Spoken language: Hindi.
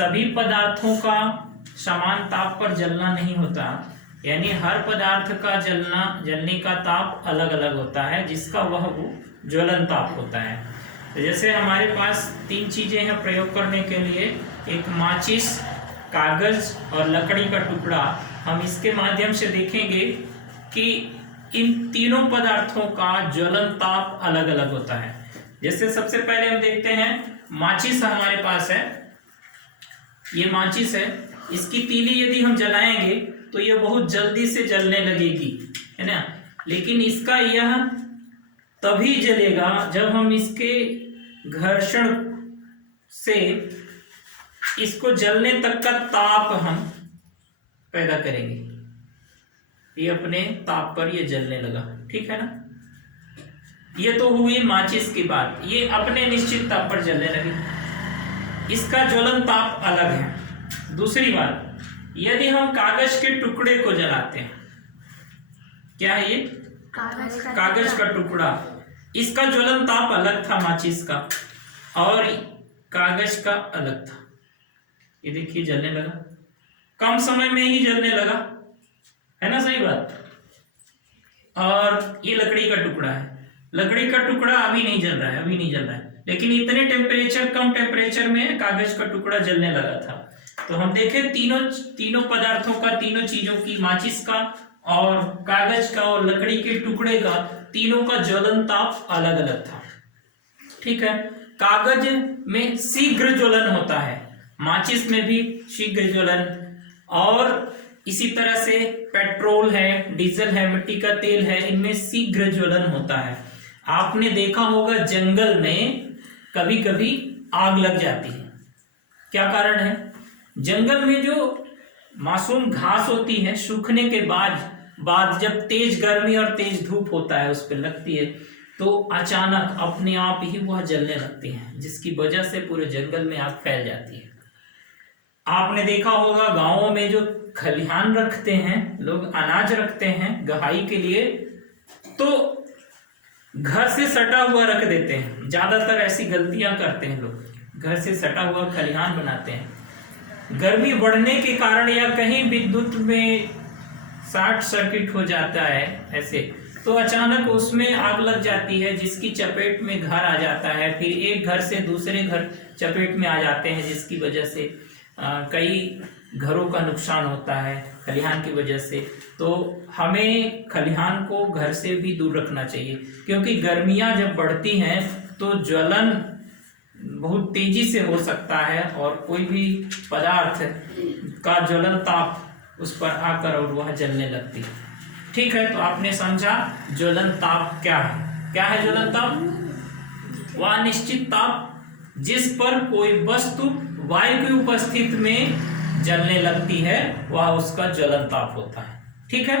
सभी पदार्थों का समान ताप पर जलना नहीं होता, यानी हर पदार्थ का जलने का ताप अलग अलग होता है, जिसका वह ज्वलन ताप होता है। तो जैसे हमारे पास 3 चीजें हैं प्रयोग करने के लिए, एक माचिस, कागज और लकड़ी का टुकड़ा। हम इसके माध्यम से देखेंगे कि इन तीनों पदार्थों का ज्वलन ताप अलग अलग होता है। जैसे सबसे पहले हम देखते हैं, माचिस हमारे पास है, ये माचिस है, इसकी तीली यदि हम जलाएंगे तो ये बहुत जल्दी से जलने लगेगी, है ना। लेकिन इसका यह तभी जलेगा जब हम इसके घर्षण से इसको जलने तक का ताप हम पैदा करेंगे। ये अपने ताप पर ये जलने लगा, ठीक है ना। ये तो हुई माचिस की बात, ये अपने निश्चित ताप पर जलने लगी, इसका ज्वलन ताप अलग है। दूसरी बात, यदि हम कागज के टुकड़े को जलाते हैं, क्या है ये, कागज का टुकड़ा, इसका ज्वलन ताप अलग था माचिस का, और कागज का अलग था। ये देखिए जलने लगा, कम समय में ही जलने लगा, है ना, सही बात। और ये लकड़ी का टुकड़ा है, लकड़ी का टुकड़ा अभी नहीं जल रहा है, अभी नहीं जल रहा है, लेकिन इतने टेम्परेचर, कम टेम्परेचर में कागज का टुकड़ा जलने लगा था। तो हम देखें तीनों पदार्थों का, तीनों चीजों की, माचिस का और कागज का और लकड़ी के टुकड़े का, तीनों का ज्वलन ताप अलग अलग था, ठीक है। कागज में शीघ्र ज्वलन होता है, माचिस में भी शीघ्र ज्वलन, और इसी तरह से पेट्रोल है, डीजल है, मिट्टी का तेल है, इनमें शीघ्र ज्वलन होता है। आपने देखा होगा जंगल में कभी कभी आग लग जाती है, क्या कारण है? जंगल में जो मासूम घास होती है, सूखने के बाद जब तेज गर्मी और तेज धूप होता है उस पर लगती है, तो अचानक अपने आप ही वह जलने लगती है, जिसकी वजह से पूरे जंगल में आग फैल जाती है। आपने देखा होगा गांवों में जो खलिहान रखते हैं लोग, अनाज रखते हैं गहाई के लिए, तो घर से सटा हुआ रख देते हैं। ज्यादातर ऐसी गलतियां करते हैं लोग, घर से सटा हुआ खलिहान बनाते हैं। गर्मी बढ़ने के कारण या कहीं विद्युत में शॉर्ट सर्किट हो जाता है ऐसे, तो अचानक उसमें आग लग जाती है, जिसकी चपेट में घर आ जाता है, फिर एक घर से दूसरे घर चपेट में आ जाते हैं, जिसकी वजह से कई घरों का नुकसान होता है खलिहान की वजह से। तो हमें खलिहान को घर से भी दूर रखना चाहिए, क्योंकि गर्मियां जब बढ़ती हैं तो ज्वलन बहुत तेजी से हो सकता है, और कोई भी पदार्थ का ज्वलन ताप उस पर आकर और वह जलने लगती है, ठीक है। तो आपने समझा ज्वलन ताप क्या है। क्या है ज्वलन ताप? वह निश्चित ताप जिस पर कोई वस्तु वायु की उपस्थिति में जलने लगती है, वह उसका ज्वलन ताप होता है, ठीक है।